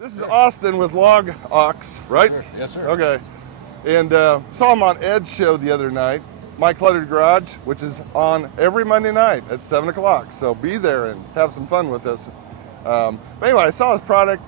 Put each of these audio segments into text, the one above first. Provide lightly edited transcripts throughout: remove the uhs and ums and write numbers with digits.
This is Austin with LogOX, right? Yes, sir. Okay. And saw him on Ed's show the other night, My Cluttered Garage, which is on every Monday night at 7 o'clock. So be there and have some fun with us. But anyway, I saw his product,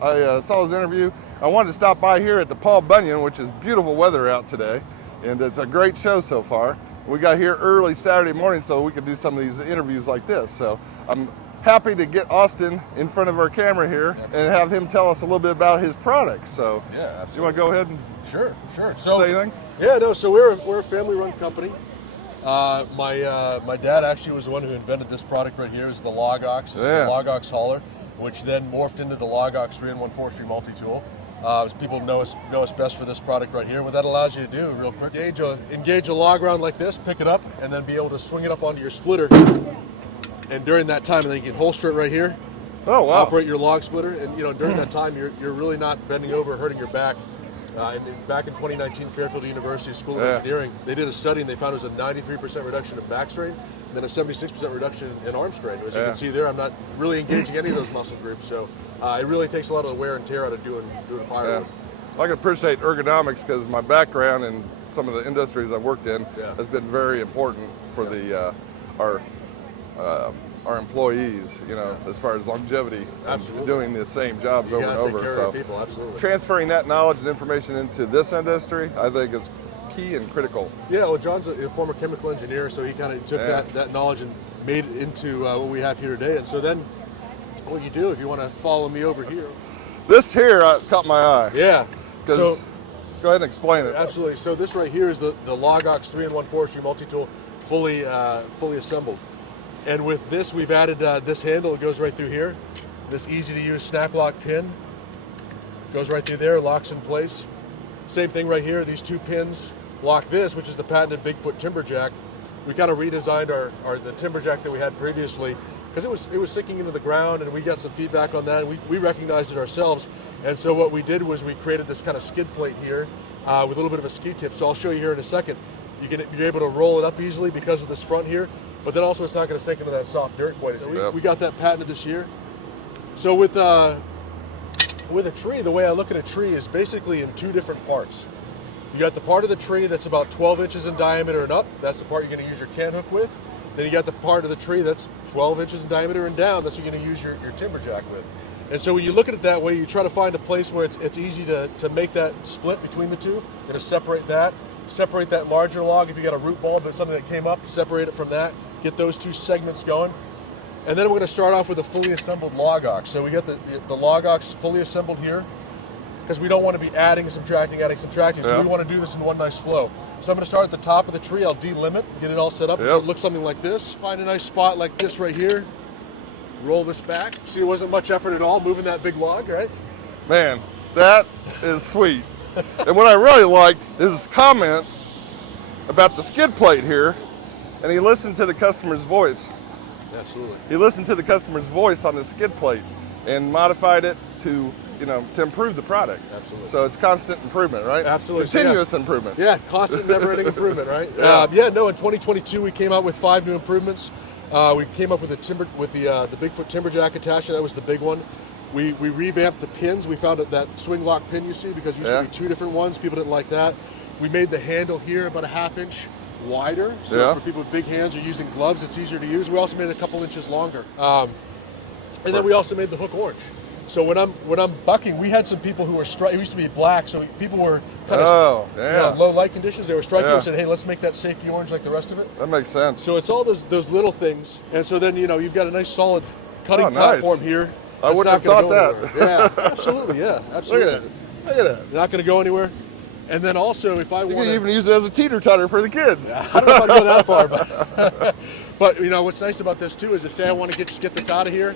I saw his interview. I wanted to stop by here at the Paul Bunyan, which is beautiful weather out today. And it's a great show so far. We got here early Saturday morning so we could do some of these interviews like this. So I'm happy to get Austin in front of our camera here. Absolutely. And have him tell us a little bit about his products. So yeah, absolutely. Do you want to go ahead and sure. say anything? Yeah, no. So we're a family-run company. My dad actually was the one who invented this product right here. Is the LogOX. It's the LogOX hauler, which then morphed into the LogOX 3-in-1 Forestry multi-tool. People know us best for this product right here. What that allows you to do real quick, engage a log round like this, pick it up, and then be able to swing it up onto your splitter. And during that time, and then you can holster it right here. Oh, wow. Operate your log splitter, and during that time, you're really not bending over, hurting your back. Back in 2019, Fairfield University School of Engineering, they did a study and they found it was a 93% reduction in back strain, and then a 76% reduction in arm strain. As you can see there, I'm not really engaging any of those muscle groups, so it really takes a lot of the wear and tear out of doing firewood. I can appreciate ergonomics because my background in some of the industries I've worked in has been very important for the our employees, as far as longevity, and doing the same jobs over and over. Take care of people, absolutely. Transferring that knowledge and information into this industry, I think, is key and critical. Yeah, well, John's a former chemical engineer, so he kind of took that knowledge and made it into what we have here today. And so then, what you do if you want to follow me over here? This here caught my eye. Yeah. So go ahead and explain it. Absolutely. So this right here is the LogOX 3-in-1 Forestry multi-tool, fully assembled. And with this, we've added this handle. It goes right through here. This easy-to-use snap lock pin goes right through there, locks in place. Same thing right here. These two pins lock this, which is the patented Bigfoot timber jack. We kind of redesigned the timber jack that we had previously because it was sinking into the ground, and we got some feedback on that. And we recognized it ourselves, and so what we did was we created this kind of skid plate here with a little bit of a ski tip. So I'll show you here in a second. You're able to roll it up easily because of this front here. But then also it's not going to sink into that soft dirt quite as easily. We got that patented this year. So with a tree, the way I look at a tree is basically in two different parts. You got the part of the tree that's about 12 inches in diameter and up. That's the part you're going to use your can hook with. Then you got the part of the tree that's 12 inches in diameter and down. That's what you're going to use your timber jack with. And so when you look at it that way, you try to find a place where it's easy to make that split between the two. You're going to separate that larger log. If you got a root bulb or something that came up, separate it from that. Get those two segments going. And then we're going to start off with a fully assembled LogOX. So we got the LogOX fully assembled here because we don't want to be adding, subtracting. So we want to do this in one nice flow. So I'm going to start at the top of the tree. I'll delimit, get it all set up so it looks something like this. Find a nice spot like this right here. Roll this back. See, it wasn't much effort at all moving that big log, right? Man, that is sweet. And what I really liked is his comment about the skid plate here. And he listened to the customer's voice. Absolutely. He listened to the customer's voice on the skid plate and modified it to improve the product. Absolutely. So it's constant improvement, right? Absolutely. Continuous improvement. Yeah, constant, never-ending improvement, right? In 2022 we came out with 5 new improvements. We came up with the Bigfoot timber jack attachment. That was the big one. We revamped the pins. We found that swing lock pin you see because it used to be 2 different ones. People didn't like that. We made the handle here about a 1/2 inch wider, so for people with big hands or using gloves, it's easier to use. We also made it a couple inches longer, and then we also made the hook orange. So when I'm bucking, we had some people who were it used to be black, so people were kind of low light conditions. They were striking and said, "Hey, let's make that safety orange like the rest of it." That makes sense. So it's all those little things, and so then you've got a nice solid cutting platform here. I wouldn't have thought that. Yeah, absolutely. Yeah, absolutely. Look at that. You're not going to go anywhere. And then also, if I want to... You can even use it as a teeter-totter for the kids. I don't know if I'd go that far, but what's nice about this too is if, say, I want to just get this out of here,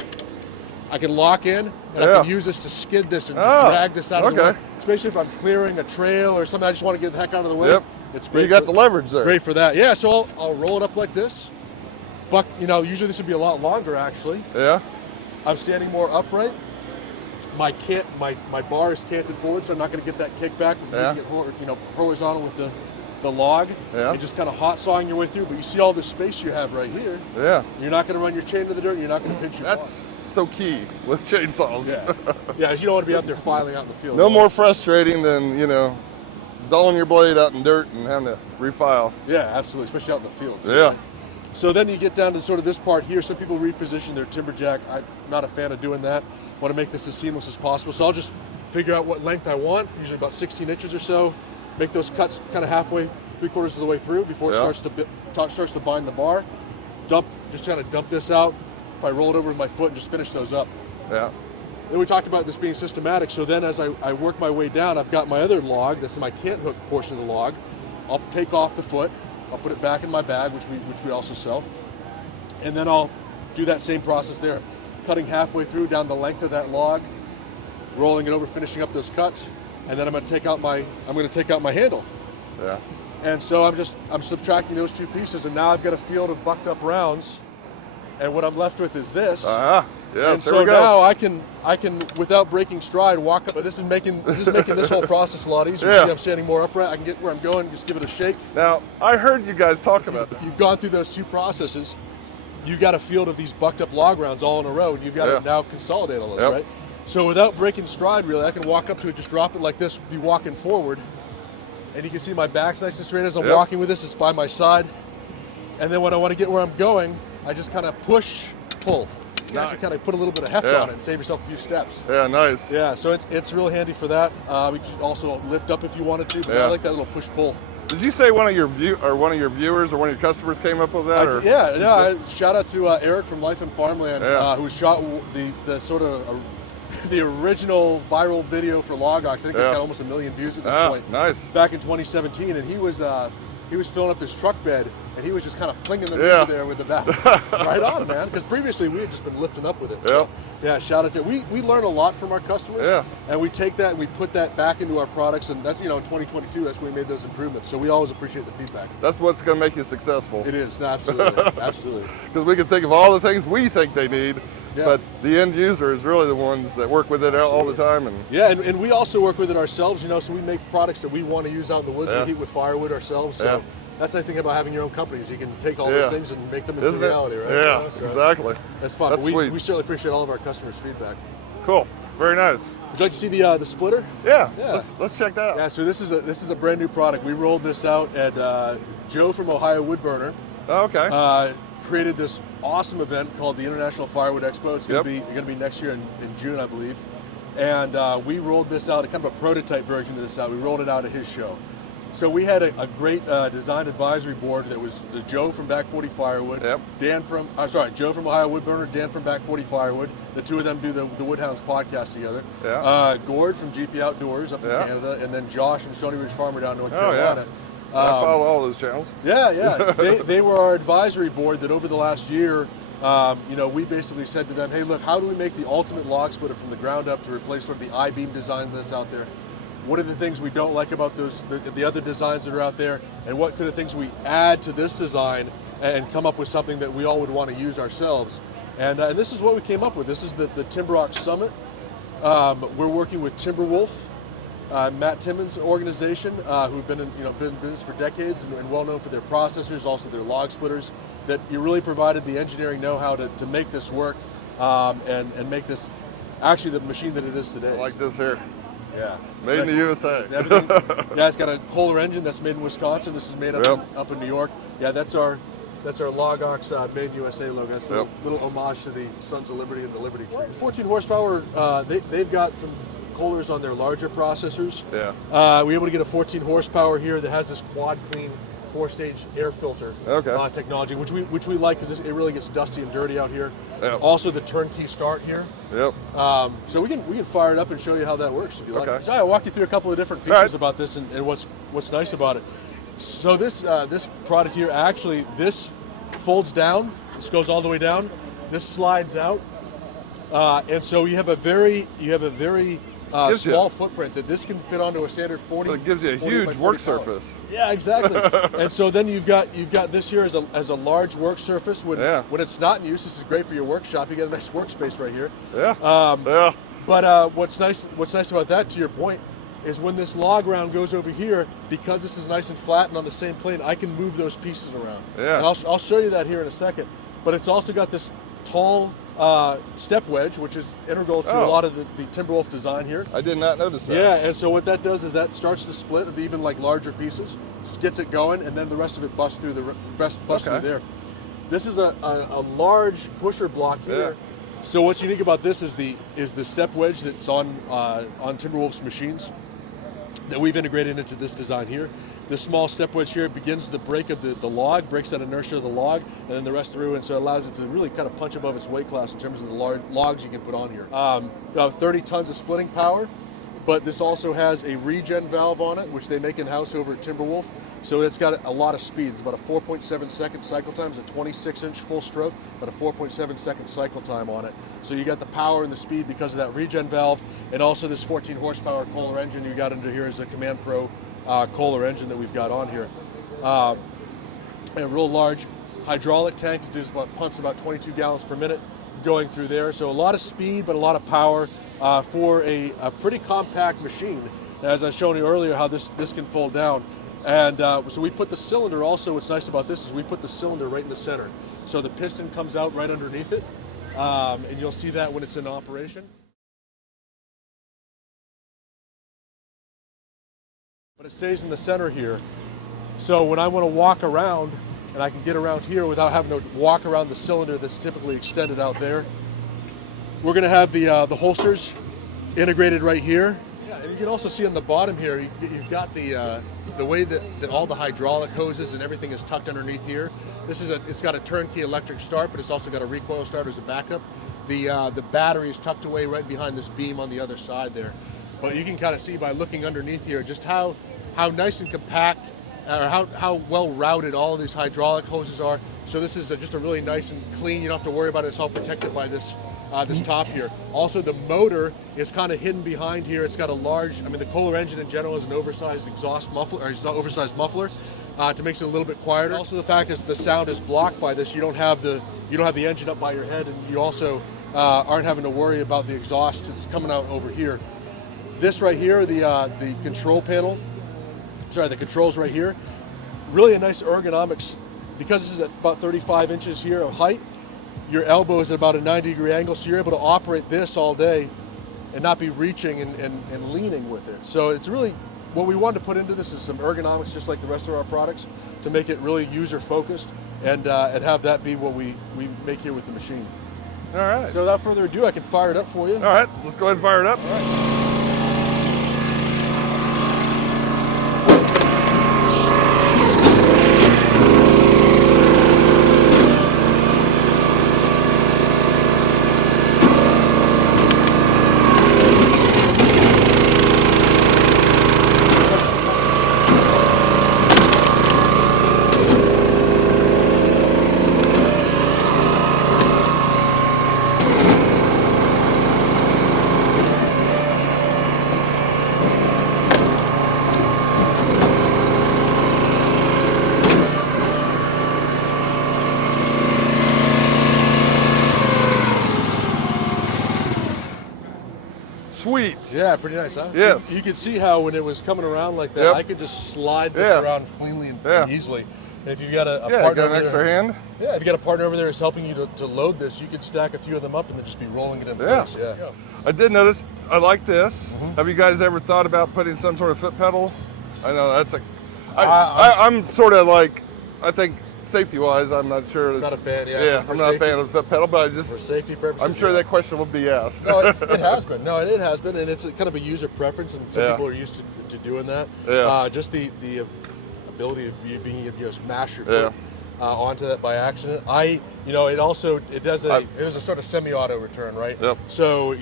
I can lock in, and I can use this to skid this and drag this out of the way. Especially if I'm clearing a trail or something, I just want to get the heck out of the way. Yep. It's great. You got the leverage there. Great for that. Yeah, so I'll roll it up like this. But, usually this would be a lot longer, actually. Yeah. I'm standing more upright. My bar is canted forward, so I'm not going to get that kickback from using it horizontal with the log Yeah. and just kind of hot sawing your way through. But you see all this space you have right here. Yeah. You're not going to run your chain to the dirt. And you're not going to pinch your That's so key with chainsaws. Yeah, yeah. 'Cause you don't want to be out there filing out in the field. No more frustrating than, you know, dulling your blade out in dirt and having to refile. Yeah, absolutely, especially out in the fields. Yeah. So then you get down to sort of this part here. Some people reposition their timber jack. I'm not a fan of doing that. Want to make this as seamless as possible. So I'll just figure out what length I want, usually about 16 inches or so. Make those cuts kind of halfway, 3/4 of the way through before it starts to bind the bar. Just kind of dump this out. If I roll it over with my foot and just finish those up. Yeah. Then we talked about this being systematic. So then as I work my way down, I've got my other log. That's my cant hook portion of the log. I'll take off the foot. I'll put it back in my bag, which we also sell. And then I'll do that same process there. Cutting halfway through down the length of that log, rolling it over, finishing up those cuts, and then I'm going to take out my handle. Yeah. And so I'm subtracting those two pieces, and now I've got a field of bucked up rounds, and what I'm left with is this. Yes, and there so we go. now I can without breaking stride walk up. But this is making this whole process a lot easier. Yeah. See, I'm standing more upright. I can get where I'm going. Just give it a shake. Now, I heard you guys talk about that. You've gone through those two processes. You got a field of these bucked up log rounds all in a row, and you've got to now consolidate all those, right? So without breaking stride, really, I can walk up to it, just drop it like this, be walking forward, and you can see my back's nice and straight as I'm walking with this. It's by my side, and then when I want to get where I'm going, I just kind of push, pull. You can actually kind of put a little bit of heft on it and save yourself a few steps. Yeah, nice. Yeah, so it's real handy for that. We can also lift up if you wanted to, but I like that little push pull. Did you say one of your viewers or one of your customers came up with that? Shout out to Eric from Life and Farmland, who shot the sort of the original viral video for LogOX. I think it's got almost 1 million views at this point. Nice. Back in 2017, and he was filling up this truck bed, and he was just kind of flinging them into there with the back. Right on, man. Because previously we had just been lifting up with it. So, shout out to we learn a lot from our customers, and we take that and we put that back into our products, and that's in 2022. That's when we made those improvements. So we always appreciate the feedback. That's what's going to make you successful. It is, no, absolutely, absolutely. Because we can think of all the things we think they need. But the end user is really the ones that work with it all the time. And we also work with it ourselves, so we make products that we want to use out in the woods. We heat with firewood ourselves. So that's the nice thing about having your own company is you can take all those things and make them into reality, right? Yeah, exactly. That's fun. That's sweet. We certainly appreciate all of our customers' feedback. Cool. Very nice. Would you like to see the splitter? Yeah. Let's check that out. Yeah, so this is a brand new product. We rolled this out at Joe from Ohio Woodburner. Oh, okay. Created this awesome event called the International Firewood Expo. It's going to be next year in June, I believe. And we rolled this out, kind of a prototype version of this out. We rolled it out at his show. So we had a great design advisory board that was Joe from Back 40 Firewood, Joe from Ohio Woodburner, Dan from Back 40 Firewood. The two of them do the Woodhounds podcast together. Gord from GP Outdoors up in Canada, and then Josh from Stony Ridge Farmer down in North Carolina. I follow all those channels. They were our advisory board that over the last year, we basically said to them, hey, look, how do we make the ultimate log splitter from the ground up to replace sort of the I-beam design that's out there? What are the things we don't like about the other designs that are out there? And what kind of things we add to this design and come up with something that we all would want to use ourselves? And this is what we came up with. This is the TimberOX Summit. We're working with Timberwolf. Matt Timmons' organization, who've been in business for decades and well known for their processors, also their log splitters, that you really provided the engineering know-how to make this work and make this actually the machine that it is today. I like this here. Yeah. Made in the USA. It's got a Kohler engine that's made in Wisconsin. This is made up in New York. Yeah, that's our LogOX Made in USA logo. That's a little homage to the Sons of Liberty and the Liberty Tree. 14 horsepower. They've got some Kohlers on their larger processors. We're able to get a 14 horsepower here that has this quad clean 4-stage air filter technology, which we like because it really gets dusty and dirty out here. Also the turnkey start here. So we can fire it up and show you how that works if you like. So I'll walk you through a couple of different features about this and what's nice about it. So this product here, actually, this folds down. This goes all the way down. This slides out, and so you have a very small footprint that this can fit onto a standard 40. So it gives you a huge work surface. Yeah, exactly. And so then you've got this here as a large work surface. When it's not in use, this is great for your workshop. You get a nice workspace right here. But what's nice about that, to your point, is when this log round goes over here, because this is nice and flat and on the same plane, I can move those pieces around. Yeah. And I'll show you that here in a second. But it's also got this tall step wedge, which is integral to a lot of the Timberwolf design here. I did not notice that. Yeah, and so what that does is that starts the split of even like larger pieces, gets it going, and then the rest of it busts through through there. This is a large pusher block here. Yeah. So what's unique about this is the step wedge that's on Timberwolf's machines that we've integrated into this design here. This small step wedge here begins the break of the log, breaks that inertia of the log, and then the rest through, and so it allows it to really kind of punch above its weight class in terms of the logs you can put on here. About 30 tons of splitting power, but this also has a regen valve on it, which they make in-house over at Timberwolf. So it's got a lot of speed. It's about a 4.7 second cycle time. It's a 26-inch full stroke, but a 4.7 second cycle time on it. So you got the power and the speed because of that regen valve, and also this 14 horsepower Kohler engine you got under here is a Command Pro Kohler engine that we've got on here. A real large hydraulic tank. It pumps about 22 gallons per minute going through there. So a lot of speed, but a lot of power for a pretty compact machine. As I was showing you earlier, how this can fold down. And so we put the cylinder also, what's nice about this is we put the cylinder right in the center. So the piston comes out right underneath it, and you'll see that when it's in operation. But it stays in the center here. So when I want to walk around, and I can get around here without having to walk around the cylinder that's typically extended out there, we're going to have the holsters integrated right here. Yeah, and you can also see on the bottom here, you've got the way that all the hydraulic hoses and everything is tucked underneath here. It's got a turnkey electric start, but it's also got a recoil start as a backup. The battery is tucked away right behind this beam on the other side there. But you can kind of see by looking underneath here just how nice and compact, or how well routed all of these hydraulic hoses are. So this is just a really nice and clean. You don't have to worry about it. It's all protected by this top here. Also, the motor is kind of hidden behind here. It's got a large, the Kohler engine in general is an oversized exhaust muffler, or oversized muffler, to make it a little bit quieter. Also, the fact is the sound is blocked by this. You don't have the engine up by your head, and you also aren't having to worry about the exhaust that's coming out over here. This right here, the control panel, the controls right here, really a nice ergonomics, because this is at about 35 inches here of height. Your elbow is at about a 90-degree angle, so you're able to operate this all day and not be reaching and leaning with it. So it's really, what we wanted to put into this is some ergonomics, just like the rest of our products, to make it really user-focused and have that be what we make here with the machine. All right. So without further ado, I can fire it up for you. All right, let's go ahead and fire it up. All right. Sweet. Yeah, pretty nice, huh? Yes. So you could see how when it was coming around like that, I could just slide this around cleanly and easily. And if you've got a partner got an extra hand. Yeah, if you got a partner over there who's helping you to load this, you could stack a few of them up and then just be rolling it in place. Yeah. I did notice, I like this. Have you guys ever thought about putting some sort of foot pedal? I know that's I'm sort of like, I think safety-wise, I'm not sure. Not a fan, I'm not a fan of the foot pedal, but I just, for safety purposes, I'm sure that question will be asked. No, it has been. No, it has been, and it's kind of a user preference, and some people are used to doing that. Yeah. Just the ability of you being able to smash your foot onto that by accident. It does a sort of semi-auto return, right? Yep. So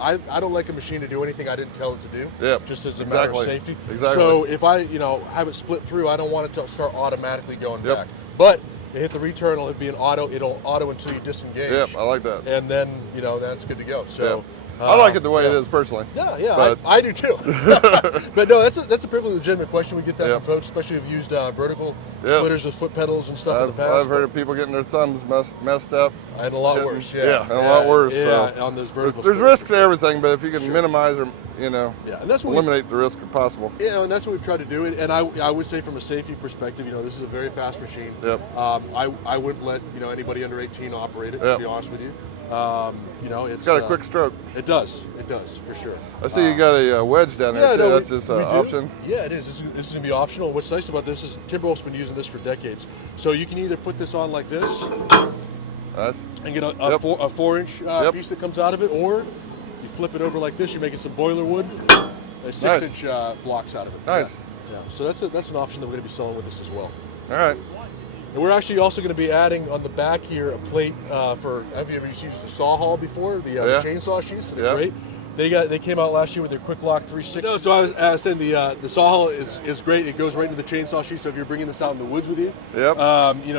I don't like a machine to do anything I didn't tell it to do. Yep. Just as a matter of safety. Exactly. So if I have it split through, I don't want it to start automatically going back. But you hit the return, it'll be an auto. It'll auto until you disengage. Yep, I like that. And then that's good to go. So I like it the way it is personally. Yeah, but I do too. But no, that's a perfectly legitimate question. We get that Yep. from folks, especially if you've used vertical Yes. splitters with foot pedals and stuff in the past. I've heard of people getting their thumbs messed up. And a lot Getting- worse, yeah. and a lot worse. Yeah, so on those vertical there's splitters, risk for to sure. everything, but if you can Sure. minimize or Yeah, and that's what we've- eliminate the risk if possible. Yeah, and that's what we've tried to do. And I would say from a safety perspective, this is a very fast machine. Yep. I wouldn't let anybody under 18 operate it. Yep. To be honest with you, It's got a quick stroke. It does for sure. I see you got a wedge down there too. That's just an we do. option. Yeah, it is. This is gonna be optional. What's nice about this is Timberwolf's been using this for decades. So you can either put this on like this Nice. and get a Yep. 4-inch Yep. piece that comes out of it, or you flip it over like this. You're making some boiler wood, a 6-inch blocks out of it. Nice. Yeah. So that's an option that we're going to be selling with this as well. All right. And we're actually also going to be adding on the back here a plate for. Have you ever used the saw haul before? The chainsaw sheets. They're Yeah. great. They came out last year with their Quick Lock 360. No, so I was saying the saw hull is great. It goes right into the chainsaw sheet. So if you're bringing this out in the woods with you, Yep.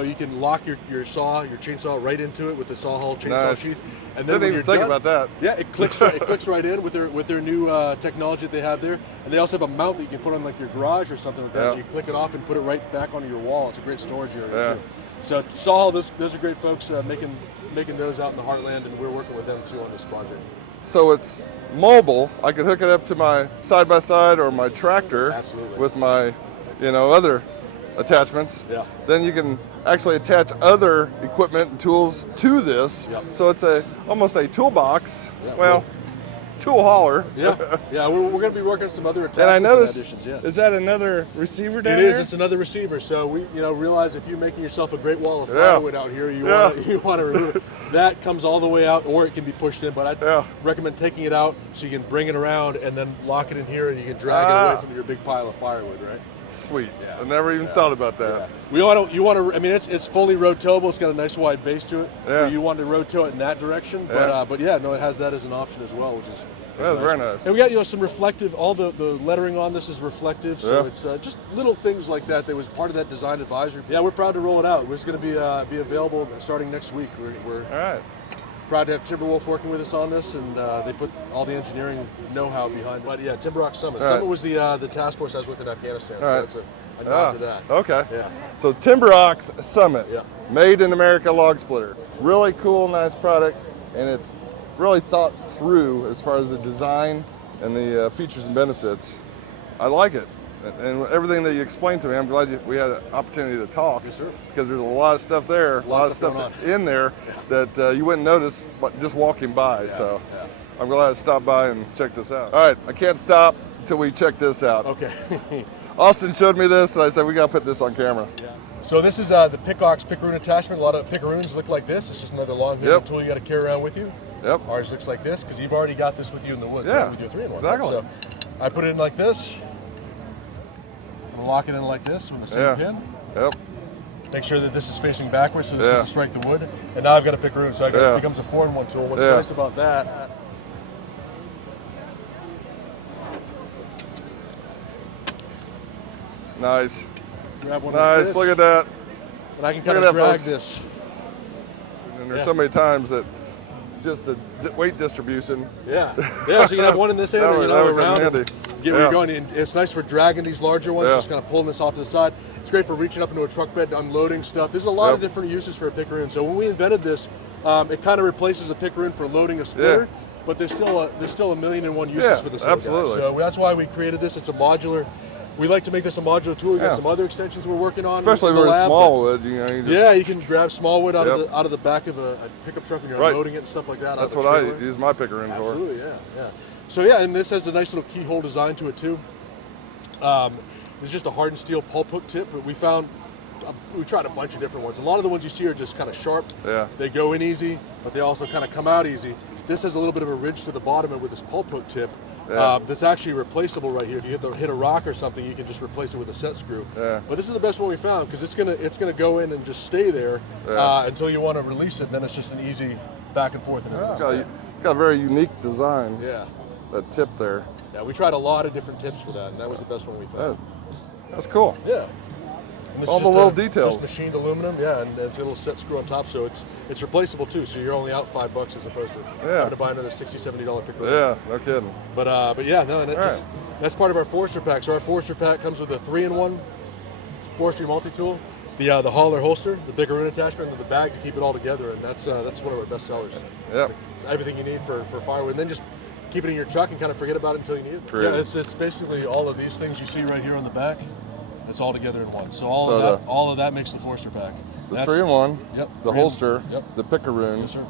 you can lock your chainsaw right into it with the saw hull chainsaw Nice. sheath. And then Didn't when even you're think done, about that. Yeah, it clicks right in with their new technology that they have there. And they also have a mount that you can put on like your garage or something like that. Yeah. So you click it off and put it right back onto your wall. It's a great storage area Yeah. too. So saw hull, those are great folks making those out in the heartland, and we're working with them too on this project. So it's mobile. I could hook it up to my side-by-side or my tractor. Absolutely. With my, other attachments. Yeah. Then you can actually attach other equipment and tools to this. Yep. So it's almost a toolbox. Yeah, well, tool hauler. Yeah, we're going to be working on some other attachments And I noticed, additions. Yeah. is that another receiver down It is. there? It's another receiver. So we, realize if you're making yourself a great wall of Yeah. firewood out here, you want to remove it. That comes all the way out, or it can be pushed in. But I'd recommend taking it out so you can bring it around and then lock it in here, and you can drag it away from your big pile of firewood, right? Sweet. Yeah. I never even thought about that. Yeah. You want to. I mean, it's fully road towable. It's got a nice wide base to it. Yeah. You want to road tow it in that direction, but it has that as an option as well, which is. That's very nice. And we got some reflective. All the lettering on this is reflective, so it's just little things like that. That was part of that design advisory. Yeah, we're proud to roll it out. It's going to be available starting next week. We're All right. proud to have Timberwolf working with us on this, and they put all the engineering know-how behind it. But yeah, Timber Rock Summit. All Summit right. was the task force I was with in Afghanistan, so right. that's a nod to that. Okay. Yeah. So TimberOx Summit, Yeah. made in America log splitter. Really cool, nice product, and it's really thought through as far as the design and the features and benefits. I like it. And everything that you explained to me, I'm glad we had an opportunity to talk. Yes, sir. Because there's a lot of stuff there, a lot of going stuff in there that you wouldn't notice but just walking by. So I'm glad I stopped by and checked this out. All right, I can't stop until we check this out. Okay. Austin showed me this, and I said, we got to put this on camera. So this is the PickOx pickaroon attachment. A lot of pickaroons look like this. It's just another long handled tool you got to carry around with you. Yep. Ours looks like this because you've already got this with you in the woods. Yeah, right? We do a 3-in-1. exactly. Right? So I put it in like this. I'm gonna lock it in like this with the same pin. Yep. Make sure that this is facing backwards so this doesn't strike the wood. And now I've got a pickaroon, so it becomes a 4-in-1 tool. What's nice about that? Nice. Grab one like Nice. this, Look at that. and I can Look kind at of that, drag folks. this. And there's so many times that just the weight distribution. Yeah, so you can have one in this end, That or would come around handy. and get where you're going. And it's nice for dragging these larger ones, just kind of pulling this off to the side. It's great for reaching up into a truck bed, unloading stuff. There's a lot of different uses for a pickaroon. So when we invented this, it kind of replaces a pickaroon for loading a splitter, but there's still a 1,000,001 uses for this. Absolutely. So that's why we created this. It's a modular. We like to make this a modular tool. We got some other extensions we're working on, Especially in if the it's lab, small wood. You just, you can grab small wood out of the back of a pickup truck when you're unloading it and stuff like that. That's what I use my pickaroon for. Absolutely, yeah. So and this has a nice little keyhole design to it too. It's just a hardened steel pulp hook tip, but we found we tried a bunch of different ones. A lot of the ones you see are just kind of sharp. Yeah. They go in easy, but they also kind of come out easy. This has a little bit of a ridge to the bottom of it with this pulp hook tip. That's actually replaceable right here. If you hit a rock or something, you can just replace it with a set screw. But this is the best one we found because it's gonna go in and just stay there until you want to release it. And then it's just an easy back and forth. It's got a very unique design. Yeah. That tip there. Yeah, we tried a lot of different tips for that, and that was the best one we found. That's cool. Yeah. And this All is the just little details. Just machined aluminum, yeah, and it's a little set screw on top, so it's replaceable too. So you're only out $5 as opposed to having to buy another $60, $70 pick. Yeah, no kidding. But yeah, no, and that's part of our Forestry pack. So our Forestry pack comes with a 3-in-1 Forestry multi-tool, the hauler holster, the bickaroon attachment, and the bag to keep it all together, and that's one of our best sellers. Yep. It's everything you need for firewood, and then just keep it in your truck and kind of forget about it until you need it. True. Yeah, it's basically all of these things you see right here on the back. It's all together in one. So all of that makes the Forestry pack. The 3-in-1. Yep. The holster. Yep. The pickaroon. Yes, sir.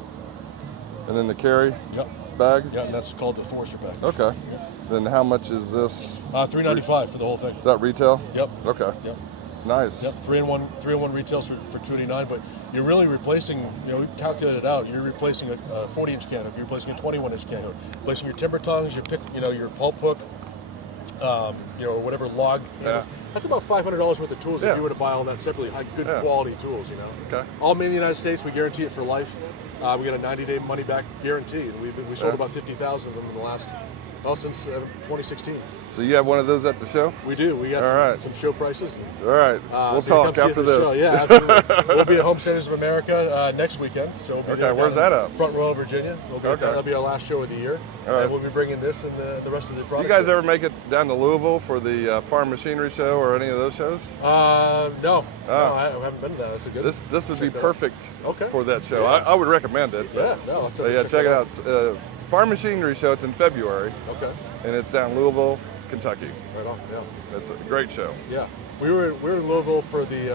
And then the carry. Yep. Bag. Yeah, and that's called the Forestry pack. Okay. Yep. Then how much is this? $395 for the whole thing. Is that retail? Yep. Okay. Yep. Nice. Yep. 3-in-1 retails for $289, but you're really replacing. We calculated it out. You're replacing a 40-inch can. You're replacing a 21-inch can. You're replacing your timber tongs, your pulp hook, or whatever log. That's about $500 worth of tools if you were to buy all that separately. Good quality tools, Okay. All made in the United States. We guarantee it for life. We got a 90-day money-back guarantee, and we sold about 50,000 of them in the last, since 2016. So you have one of those at the show? We do. We got some show prices. All right. We'll talk after this. Show. Yeah, absolutely. We'll be at Home Centers of America next weekend. So we'll be there where's that at? Front Row, Virginia. That'll be our last show of the year. All right. And we'll be bringing this and the rest of the products. You guys ever make it down to Louisville for the Farm Machinery Show or any of those shows? No. No, I haven't been to that. That's a good. This would be perfect for that show. Yeah. I would recommend it. Yeah. No. I'll check it out. Farm Machinery Show. It's in February. Okay. And it's down Louisville, Kentucky. Right on. Yeah. That's a great show. Yeah. We were in Louisville for the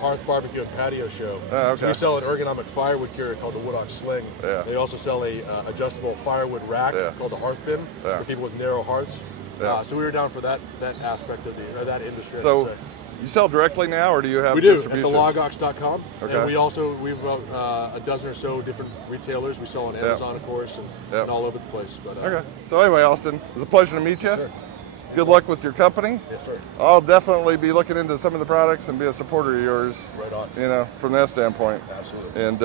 Hearth Barbecue and Patio show. Oh, okay. So we sell an ergonomic firewood carrier called the WoodOx Sling. Yeah. They also sell a adjustable firewood rack called the Hearth Bin for people with narrow hearths. Yeah. So we were down for that aspect of that industry. So you sell directly now, or do you have we do distribution? at thelogox.com. Okay. And we've about a dozen or so different retailers. We sell on Amazon, of course, and all over the place. But okay. So anyway, Austin, it was a pleasure to meet you. Yes, sir. Good luck with your company. Yes, sir. I'll definitely be looking into some of the products and be a supporter of yours. Right on. From that standpoint. Absolutely. And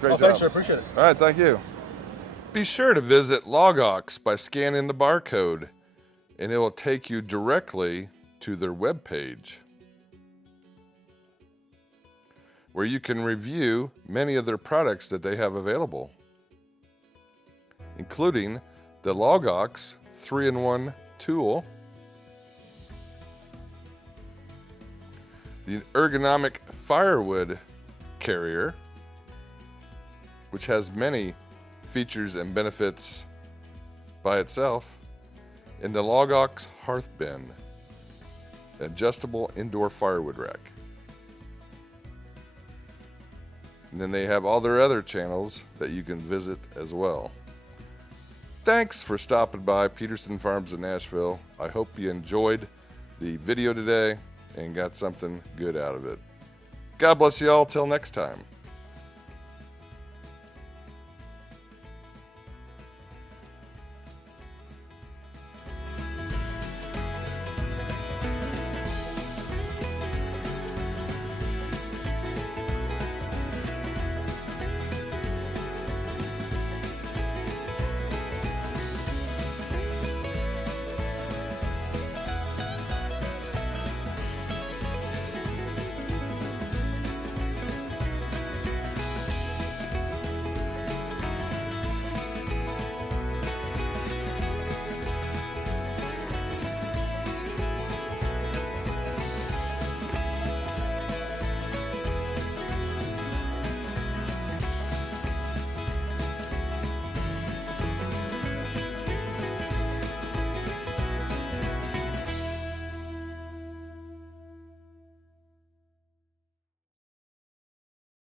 great job. Thanks, sir. Appreciate it. All right, thank you. Be sure to visit LogOX by scanning the barcode, and it will take you directly to their webpage, where you can review many of their products that they have available, including the LogOX 3-in-1 tool, the Ergonomic firewood carrier, which has many features and benefits by itself, and the LogOX Hearth Bin, adjustable indoor firewood rack. And then they have all their other channels that you can visit as well. Thanks for stopping by Peterson Farms in Nashville. I hope you enjoyed the video today and got something good out of it. God bless you all. Till next time.